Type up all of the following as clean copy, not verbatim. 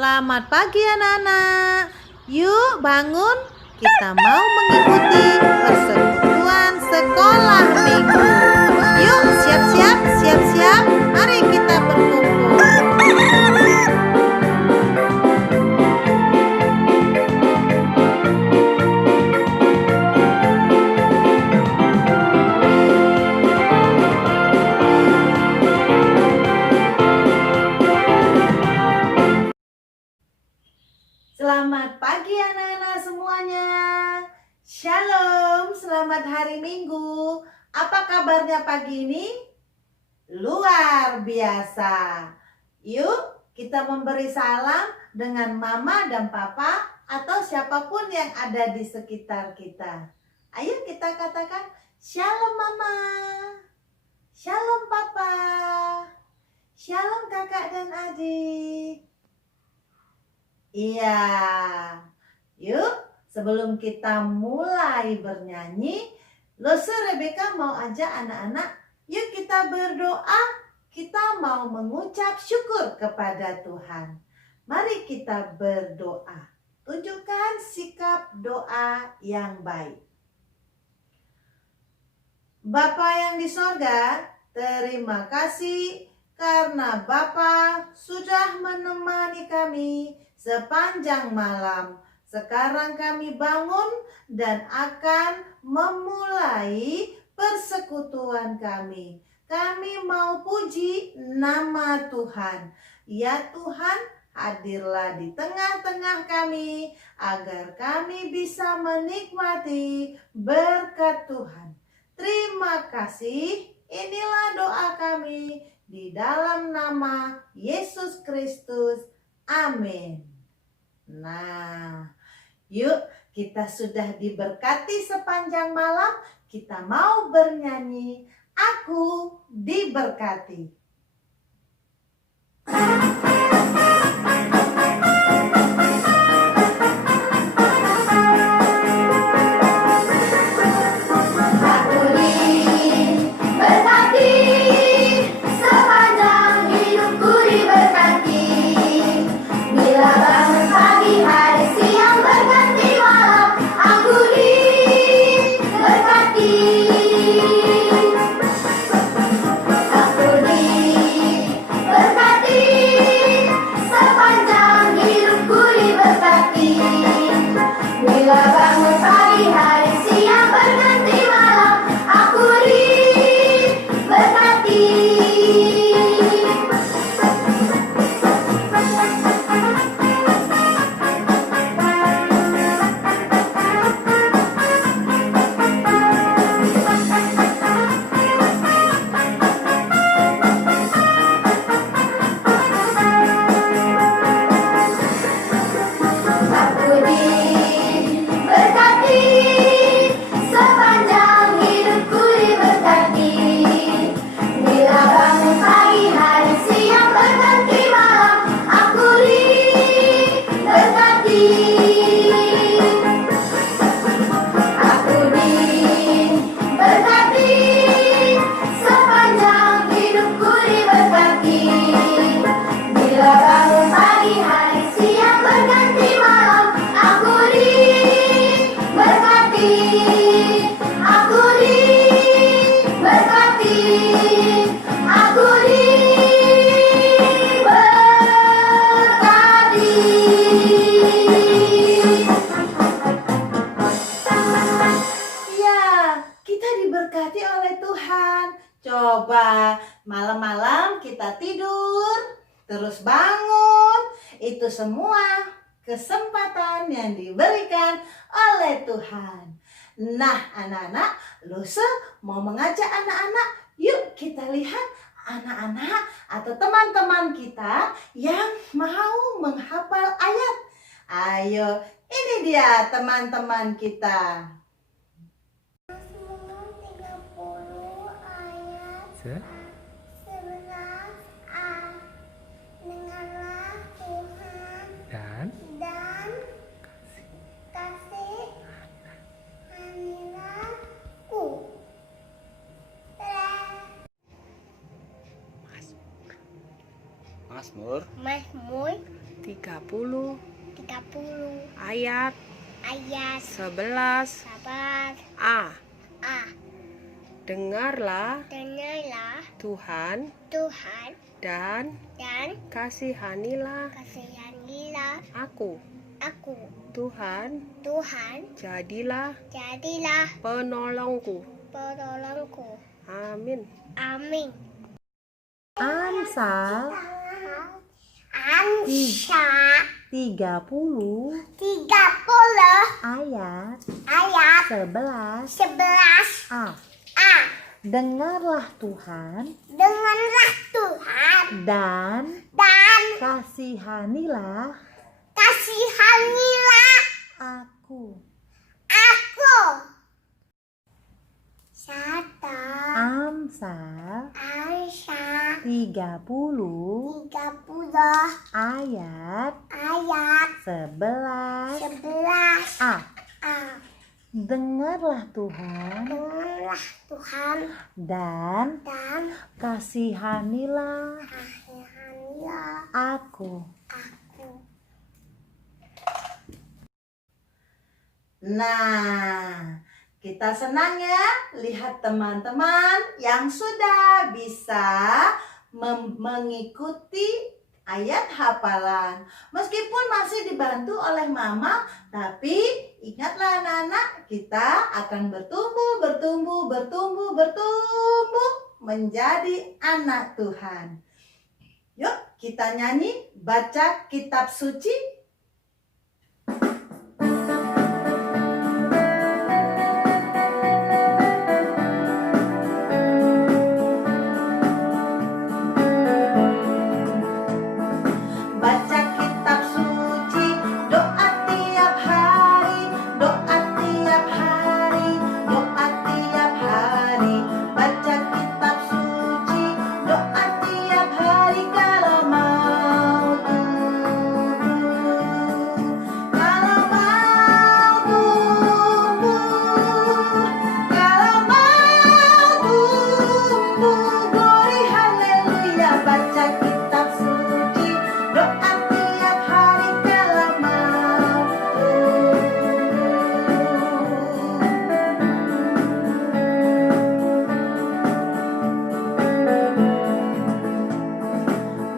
Selamat pagi anak-anak. Yuk bangun, kita mau mengikuti persekutuan sekolah minggu. Yuk siap-siap, siap-siap, mari kita berkumpul. Selamat pagi anak-anak semuanya. Shalom, selamat hari Minggu. Apa kabarnya pagi ini? Luar biasa. Yuk kita memberi salam dengan mama dan papa atau siapapun yang ada di sekitar kita. Ayo kita katakan shalom mama, shalom papa, shalom kakak dan adik. Iya, yuk sebelum kita mulai bernyanyi, Lose Rebecca mau ajak anak-anak, yuk kita berdoa, kita mau mengucap syukur kepada Tuhan. Mari kita berdoa, tunjukkan sikap doa yang baik. Bapa yang di sorga, terima kasih karena Bapa sudah menemani kami sepanjang malam. Sekarang kami bangun dan akan memulai persekutuan kami. Kami mau puji nama Tuhan. Ya Tuhan, hadirlah di tengah-tengah kami agar kami bisa menikmati berkat Tuhan. Terima kasih. Inilah doa kami di dalam nama Yesus Kristus. Amin. Nah, yuk kita sudah diberkati sepanjang malam. Kita mau bernyanyi, aku diberkati. Diberkati oleh Tuhan. Coba malam-malam kita tidur, terus bangun. Itu semua kesempatan yang diberikan oleh Tuhan. Nah anak-anak, Luse mau mengajak anak-anak, yuk kita lihat anak-anak atau teman-teman kita yang mau menghafal ayat. Ayo, ini dia teman-teman kita. 11a. Dengarlah Tuhan dan kasihanilah-Ku. Mazmur 30 30 ayat ayat 11 11 A. A. Dengarlah Dengarlah Tuhan Tuhan dan dan kasihanilah kasihanilah aku. aku. Tuhan, jadilah Jadilah penolongku. penolongku. Amin. Amin. Amsal Amsa 30 ayat ayat 11 11 A. A. Dengarlah Tuhan Dengarlah Tuhan dan dan kasihanilah kasihanilah aku. aku. Satu Amsal Amsa 30 30 ayat ayat 11 11 A. A. Dengarlah Tuhan Dengarlah Tuhan dan dan kasihanilah kasihanilah aku. aku. Nah, kita senang ya lihat teman-teman yang sudah bisa mengikuti ayat hafalan. Meskipun masih dibantu oleh mama, tapi ingatlah anak-anak, kita akan bertumbuh menjadi anak Tuhan. Yuk, kita nyanyi baca kitab suci. Baca kitab suci, doa tiap hari, doa tiap hari, doa tiap hari. Baca kitab suci, doa tiap hari kalau mau tumbuh. Kalau mau tumbuh, kalau mau tumbuh, glory haleluya. Baca kitab suci, doa tiap hari kalau mau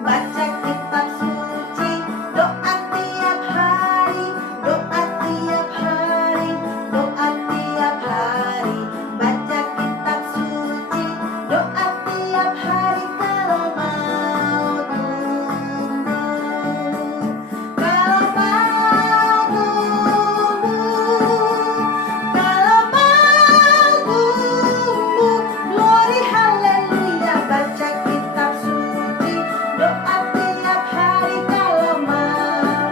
baca kitab suci, doa tiap hari, doa tiap hari, doa tiap hari. Baca kitab suci, doa tiap hari kalau mau tumbuh. Kalau mau tumbuh, kalau mau tumbuh, glory haleluya. Baca kitab suci, doa tiap hari kalau mau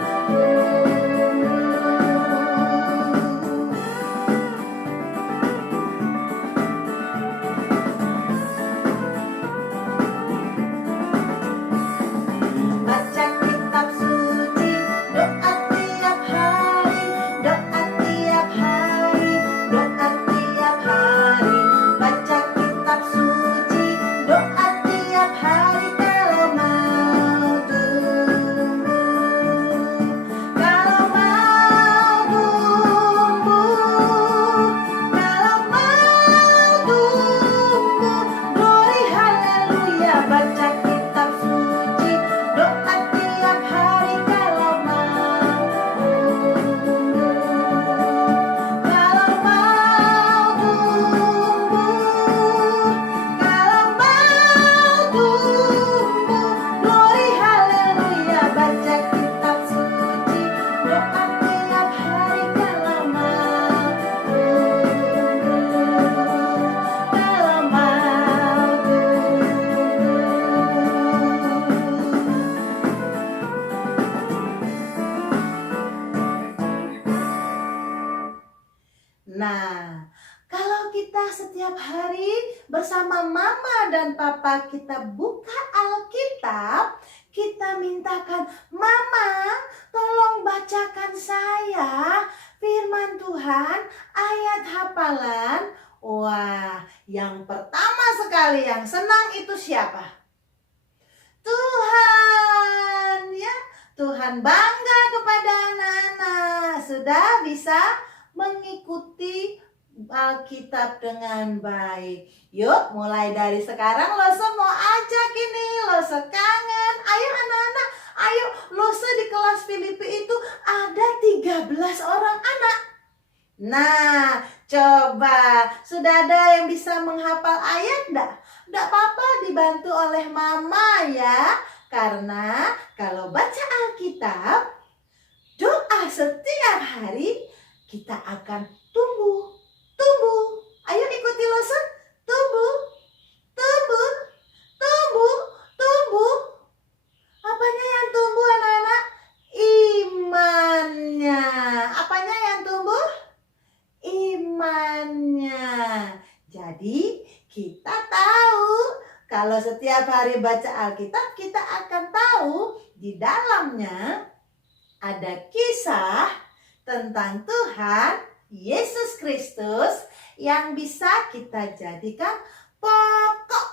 baca kitab suci, doa tiap hari, doa tiap hari, doa tiap hari. Baca kitab suci, doa tiap hari kalau mau tumbuh. Kalau mau tumbuh, kalau mau tumbuh, glory haleluya. Baca kitab suci, doa tiap hari kalau mau tumbuh. Kalau mau tumbuh, kalau mau tumbuh, glory haleluya. Baca kitab suci, doa tiap hari kalau mau tumbuh. Kalau mau Nah, kalau kita setiap hari bersama mama dan papa kita buka Alkitab, kita mintakan, "Mama, tolong bacakan saya firman Tuhan, ayat hafalan." Wah, yang pertama sekali yang senang itu siapa? Tuhan, ya. Tuhan bangga kepada anak-anak. Sudah bisa mengikuti Alkitab dengan baik. Yuk, mulai dari sekarang Lose mau ajak ini. Lose kangen. Ayo anak-anak, ayo. Lose di kelas Filipi itu ada 13 orang anak. Nah, coba. Sudah ada yang bisa menghafal ayat enggak? Enggak apa-apa, dibantu oleh mama ya. Karena kalau baca Alkitab, doa setiap hari, kita akan tumbuh. Ayo ikuti Lose. Tumbuh. Apanya yang tumbuh anak-anak? Imannya. Apanya yang tumbuh? Imannya. Jadi kita tahu kalau setiap hari baca Alkitab, kita akan tahu di dalamnya ada kisah tentang Tuhan Yesus Kristus yang bisa kita jadikan pokok.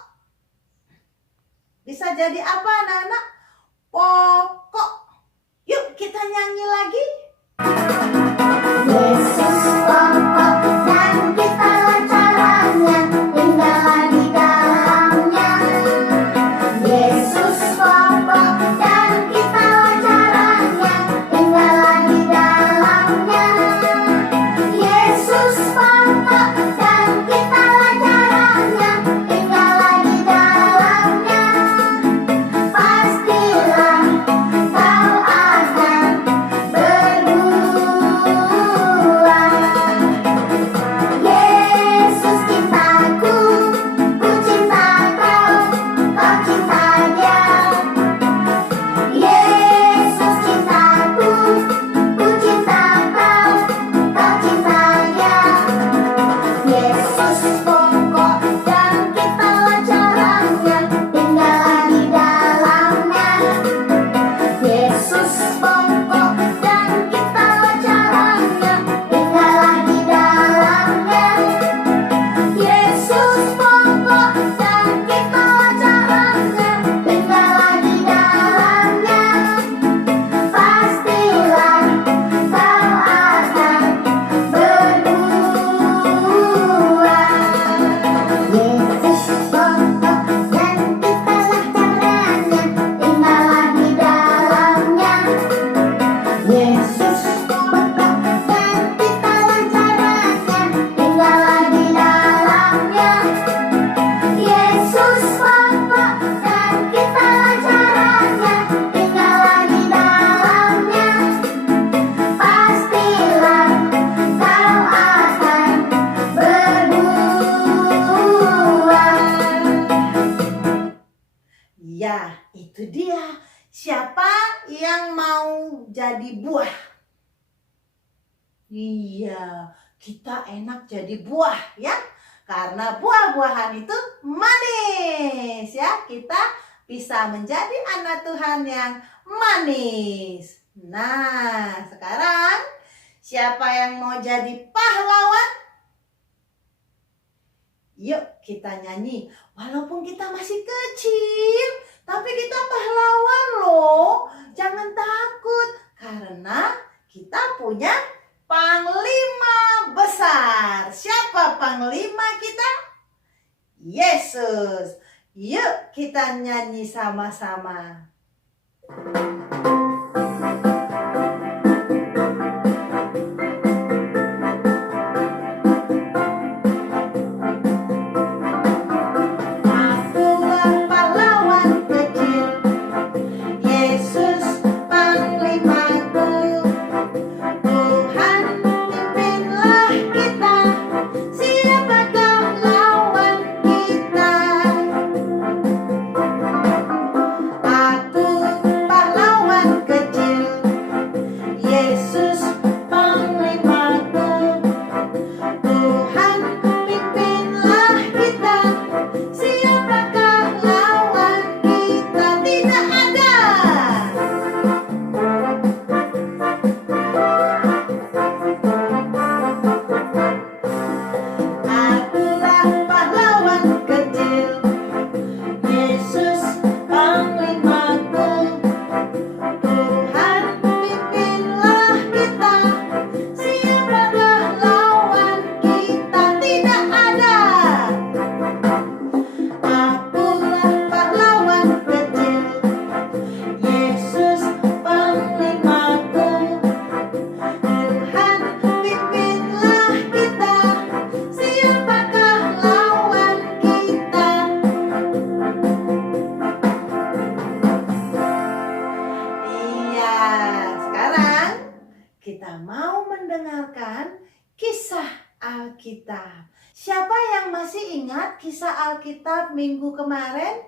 Bisa jadi apa anak-anak? Pokok. Yuk kita nyanyi lagi. Yesus pokok dan kita caranya, tinggallah di dalamnya. Yesus pokok dan kita caranya, tinggallah di dalamnya. Yesus pokok dan kita caranya, tinggallah di dalamnya. Pastilah kau akan berbuah. Yesus cintaku, ku cinta kau, kau cinta Dia. Yesus cintaku, ku cinta kau, kau cinta Dia. Yesus pokok dan kita caranya, tinggallah di dalamnya. Yesus pokok dan kita caranya, tinggallah di dalamnya. Yesus pokok dan kita caranya, tinggallah di dalamnya. Pastilah kau akan berbuah. Yesus pokok dan kita caranya, tinggallah di dalamnya. Yesus pokok dan kita caranya, tinggallah di dalamnya. Yesus pokok dan kita caranya, tinggallah di dalamnya. Pastilah kau akan berbuah. Ya, itu dia. Siapa yang mau jadi buah? Iya, kita enak jadi buah ya. Karena buah-buahan itu manis ya. Kita bisa menjadi anak Tuhan yang manis. Nah, sekarang siapa yang mau jadi pahlawan? Yuk kita nyanyi. Walaupun kita masih kecil, tapi kita pahlawan loh. Jangan takut, karena kita punya panglima besar. Siapa panglima kita? Yesus. Yuk kita nyanyi sama-sama. Akulah pahlawan kecil, Yesus panglimaku. Tuhan pimpinlah kita, siapakah lawan kita? Aku pahlawan kita mau mendengarkan kisah Alkitab. Siapa yang masih ingat kisah Alkitab minggu kemarin?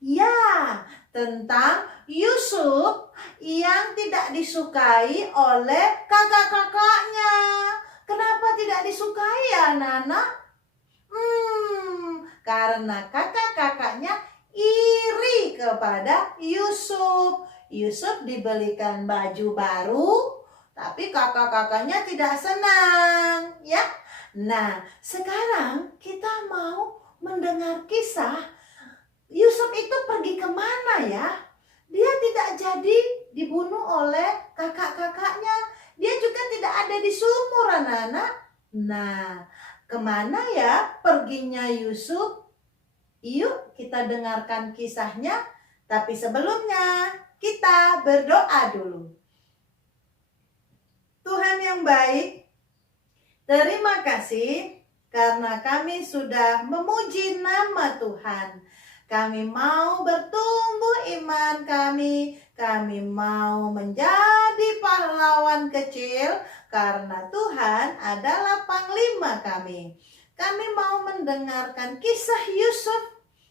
Ya, tentang Yusuf yang tidak disukai oleh kakak-kakaknya. Kenapa tidak disukai ya, anak-anak? Karena kakak-kakaknya iri kepada Yusuf. Yusuf dibelikan baju baru, tapi kakak-kakaknya tidak senang, ya. Nah, sekarang kita mau mendengar kisah Yusuf itu pergi kemana ya? Dia tidak jadi dibunuh oleh kakak-kakaknya. Dia juga tidak ada di sumur, anak-anak. Nah, kemana ya perginya Yusuf? Yuk kita dengarkan kisahnya. Tapi sebelumnya kita berdoa dulu. Tuhan yang baik, terima kasih karena kami sudah memuji nama Tuhan. Kami mau bertumbuh iman kami. Kami mau menjadi pahlawan kecil karena Tuhan adalah panglima kami. Kami mau mendengarkan kisah Yusuf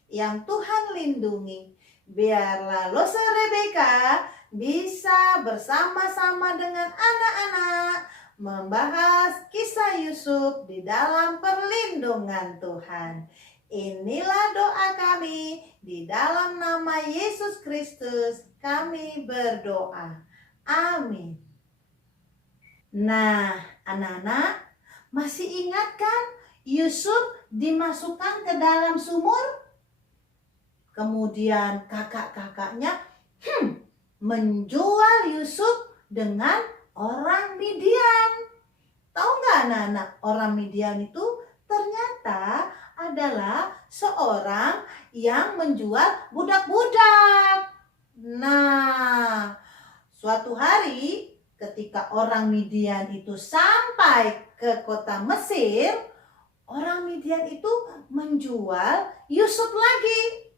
yang Tuhan lindungi. Biarlah Lose Rebeka bisa bersama-sama dengan anak-anak membahas kisah Yusuf di dalam perlindungan Tuhan. Inilah doa kami, di dalam nama Yesus Kristus kami berdoa. Amin. Nah, anak-anak, masih ingat kan Yusuf dimasukkan ke dalam sumur? Kemudian kakak-kakaknya menjual Yusuf dengan orang Midian. Tahu nggak anak-anak, orang Midian itu ternyata adalah seorang yang menjual budak-budak. Nah, suatu hari ketika orang Midian itu sampai ke kota Mesir, orang Midian itu menjual Yusuf lagi.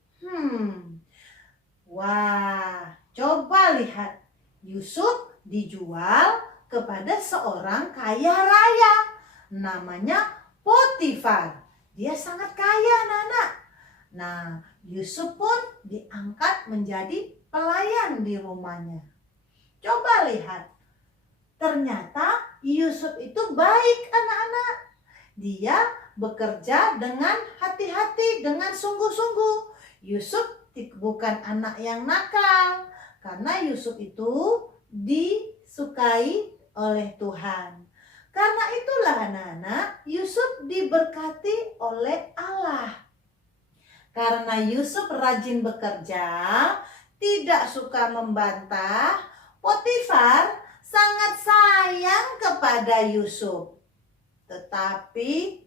Wah, coba lihat. Yusuf dijual kepada seorang kaya raya. Namanya Potifar. Dia sangat kaya, anak-anak. Nah, Yusuf pun diangkat menjadi pelayan di rumahnya. Coba lihat. Ternyata Yusuf itu baik, anak-anak. Dia bekerja dengan hati-hati, dengan sungguh-sungguh. Yusuf bukan anak yang nakal. Karena Yusuf itu disukai oleh Tuhan. Karena itulah anak-anak, Yusuf diberkati oleh Allah. Karena Yusuf rajin bekerja, tidak suka membantah, Potifar sangat sayang kepada Yusuf. Tetapi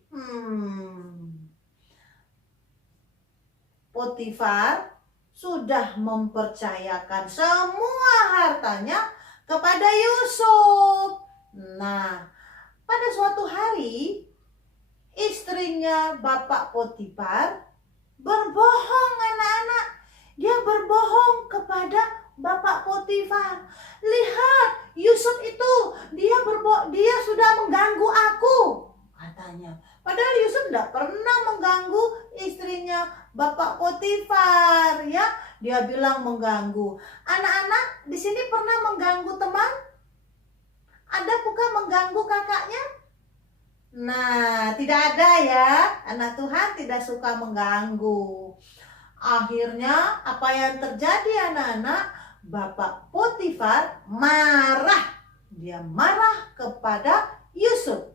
Potifar sudah mempercayakan semua hartanya kepada Yusuf. Nah, pada suatu hari, istrinya Bapak Potifar berbohong, anak-anak. Dia berbohong kepada Bapak Potifar. Lihat, Yusuf itu dia sudah mengganggu aku, katanya. Padahal Yusuf tidak pernah mengganggu istrinya Bapak Potifar, ya. Dia bilang mengganggu. Anak-anak di sini pernah mengganggu teman? Ada bukan mengganggu kakaknya? Nah, tidak ada ya. Anak Tuhan tidak suka mengganggu. Akhirnya apa yang terjadi, anak-anak? Bapak Potifar marah. Dia marah kepada Yusuf.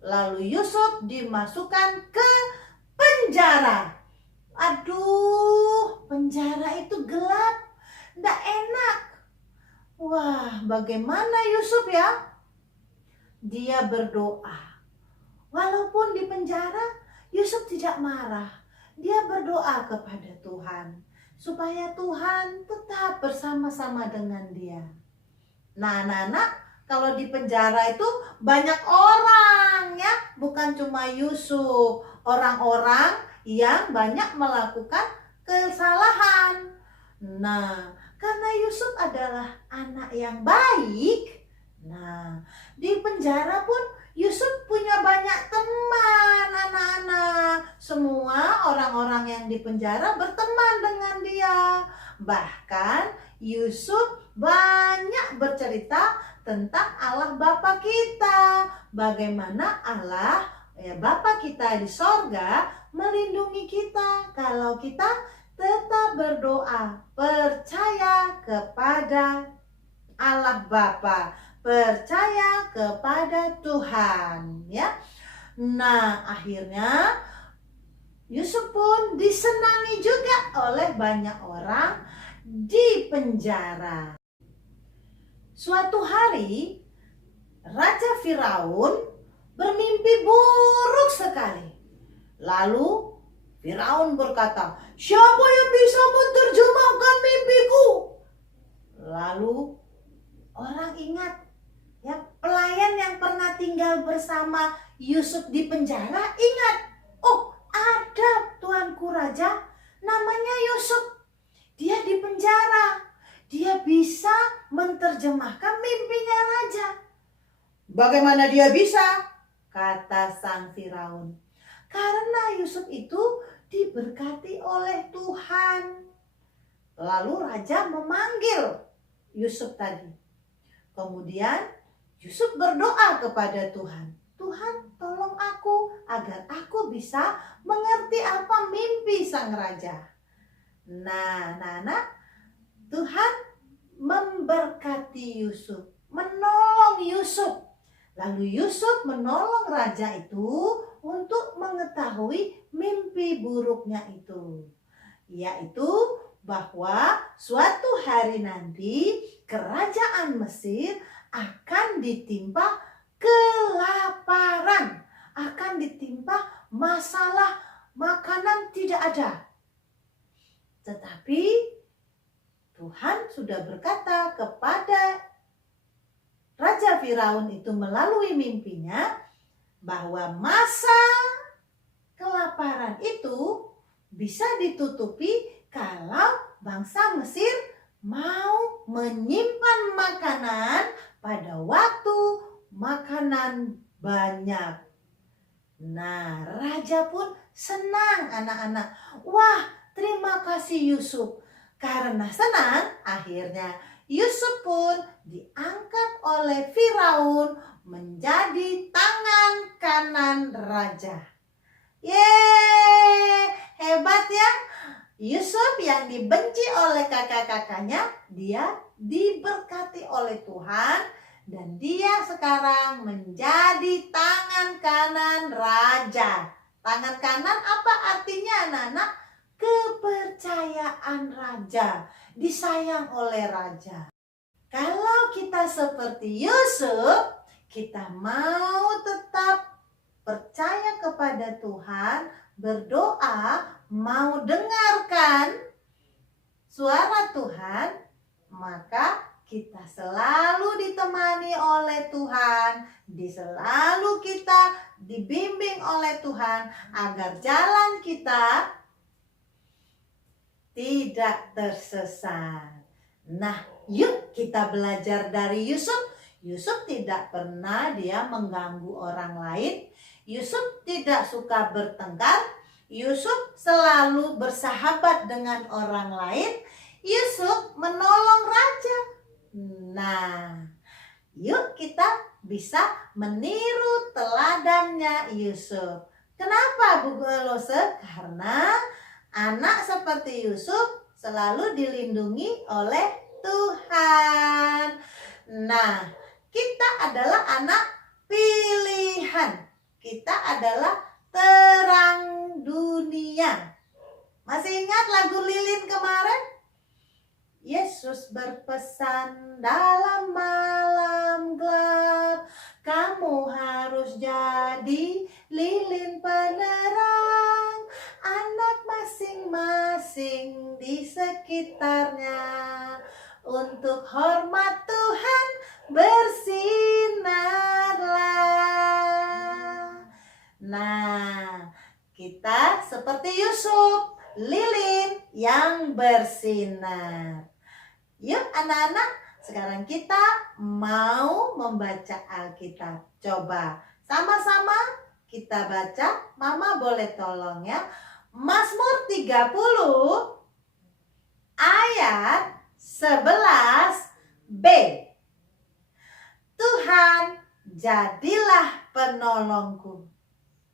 Lalu Yusuf dimasukkan ke penjara. Aduh, penjara itu gelap. Tidak enak. Wah, bagaimana Yusuf ya? Dia berdoa. Walaupun di penjara, Yusuf tidak marah. Dia berdoa kepada Tuhan supaya Tuhan tetap bersama-sama dengan dia. Nah, anak-anak, kalau di penjara itu banyak orang ya, bukan cuma Yusuf. Orang-orang yang banyak melakukan kesalahan. Nah, karena Yusuf adalah anak yang baik, Nah, di penjara pun Yusuf punya banyak teman, anak-anak. Semua orang-orang yang di penjara berteman dengan dia. Bahkan Yusuf banyak bercerita tentang Allah Bapa kita. Bagaimana Allah Bapa kita di sorga melindungi kita kalau kita tetap berdoa, percaya kepada Allah Bapa, percaya kepada Tuhan, ya. Nah, akhirnya Yusuf pun disenangi juga oleh banyak orang di penjara. Suatu hari, Raja Firaun bermimpi buruk sekali. Lalu Firaun berkata, "Siapa yang bisa menerjemahkan mimpiku?" Lalu orang ingat ya, pelayan yang pernah tinggal bersama Yusuf di penjara ingat, oh ada tuanku raja namanya Yusuf. Dia di penjara, dia bisa menerjemahkan mimpinya raja. Bagaimana dia bisa? Kata sang Firaun. Karena Yusuf itu diberkati oleh Tuhan. Lalu raja memanggil Yusuf tadi. Kemudian Yusuf berdoa kepada Tuhan. Tuhan, tolong aku agar aku bisa mengerti apa mimpi sang raja. Nah, anak-anak, Tuhan memberkati Yusuf, menolong Yusuf. Lalu Yusuf menolong raja itu untuk mengetahui mimpi buruknya itu. Yaitu bahwa suatu hari nanti kerajaan Mesir akan ditimpa kelaparan, akan ditimpa masalah makanan tidak ada. Tetapi Tuhan sudah berkata kepada Raja Firaun itu melalui mimpinya bahwa masa kelaparan itu bisa ditutupi kalau bangsa Mesir mau menyimpan makanan pada waktu makanan banyak. Nah, raja pun senang, anak-anak. Wah, terima kasih Yusuf. Karena senang, akhirnya Yusuf pun diangkat oleh Firaun menjadi tangan kanan raja. Yeay, hebat ya. Yusuf yang dibenci oleh kakak-kakaknya, dia diberkati oleh Tuhan dan dia sekarang menjadi tangan kanan raja. Tangan kanan apa artinya, anak-anak? Kepercayaan raja, disayang oleh raja. Kalau kita seperti Yusuf, kita mau tetap percaya kepada Tuhan, berdoa, mau dengarkan suara Tuhan, maka kita selalu ditemani oleh Tuhan, selalu kita dibimbing oleh Tuhan agar jalan kita tidak tersesat. Nah, yuk kita belajar dari Yusuf. Yusuf tidak pernah dia mengganggu orang lain. Yusuf tidak suka bertengkar. Yusuf selalu bersahabat dengan orang lain. Yusuf menolong raja. Nah, yuk kita bisa meniru teladannya Yusuf. Kenapa Bu Lose? Karena anak seperti Yusuf selalu dilindungi oleh Tuhan. Nah, kita adalah anak pilihan. Kita adalah terang dunia. Masih ingat lagu Lilin kemarin? Yesus berpesan dalam malam gelap, kamu harus jadi lilin penerang anak masing-masing di sekitarnya. Untuk hormat Tuhan bersinarlah. Nah, kita seperti Yusuf, lilin yang bersinar. Yuk anak-anak, Sekarang kita mau membaca Alkitab. Coba sama-sama kita baca. Mama boleh tolong ya. Mazmur 30 ayat 11b. Tuhan, jadilah penolongku.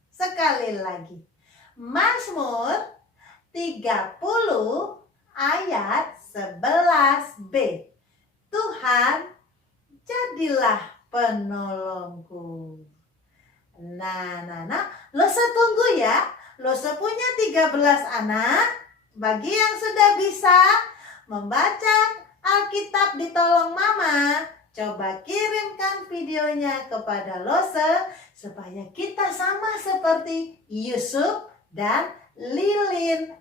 Sekali lagi. Mazmur 30 ayat 11b. Tuhan, jadilah penolongku. Nah, Lose tunggu ya. Lose punya 13 anak. Bagi yang sudah bisa membaca Alkitab di Tolong Mama, coba kirimkan videonya kepada Lose supaya kita sama seperti Yusuf dan Lilin.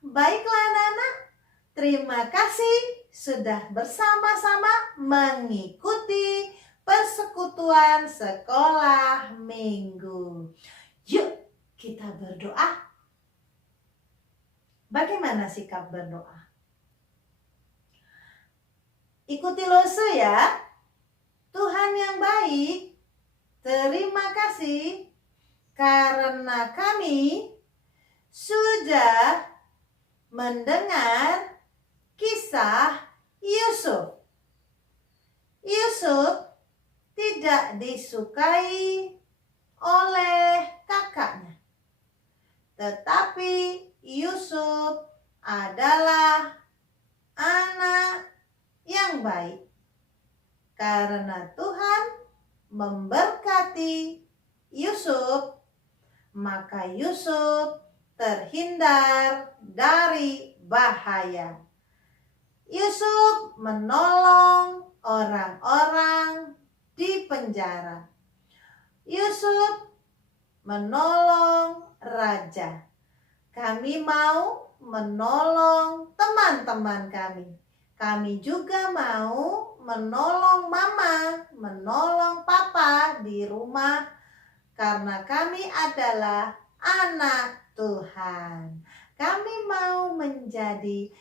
Baiklah anak-anak, terima kasih sudah bersama-sama mengikuti persekutuan sekolah minggu. Yuk kita berdoa. Bagaimana sikap berdoa? Ikuti Lose ya. Tuhan yang baik, terima kasih karena kami sudah mendengar kisah Yusuf. Yusuf tidak disukai oleh kakaknya, tetapi Yusuf adalah anak yang baik karena Tuhan memberkati Yusuf, maka Yusuf terhindar dari bahaya. Yusuf menolong orang-orang di penjara. Yusuf menolong raja. Kami mau menolong teman-teman kami. Kami juga mau menolong mama, menolong papa di rumah karena kami adalah anak Tuhan. Kami mau menjadi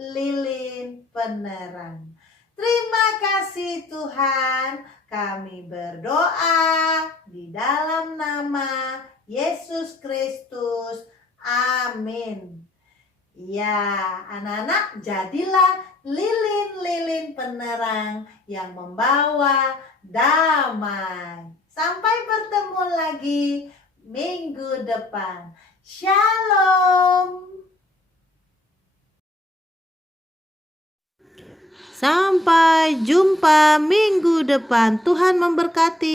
lilin penerang. Terima kasih Tuhan. Kami berdoa di dalam nama Yesus Kristus. Amin. Ya, anak-anak, jadilah lilin penerang yang membawa damai. Sampai bertemu lagi minggu depan. Shalom. Sampai jumpa minggu depan. Tuhan memberkati.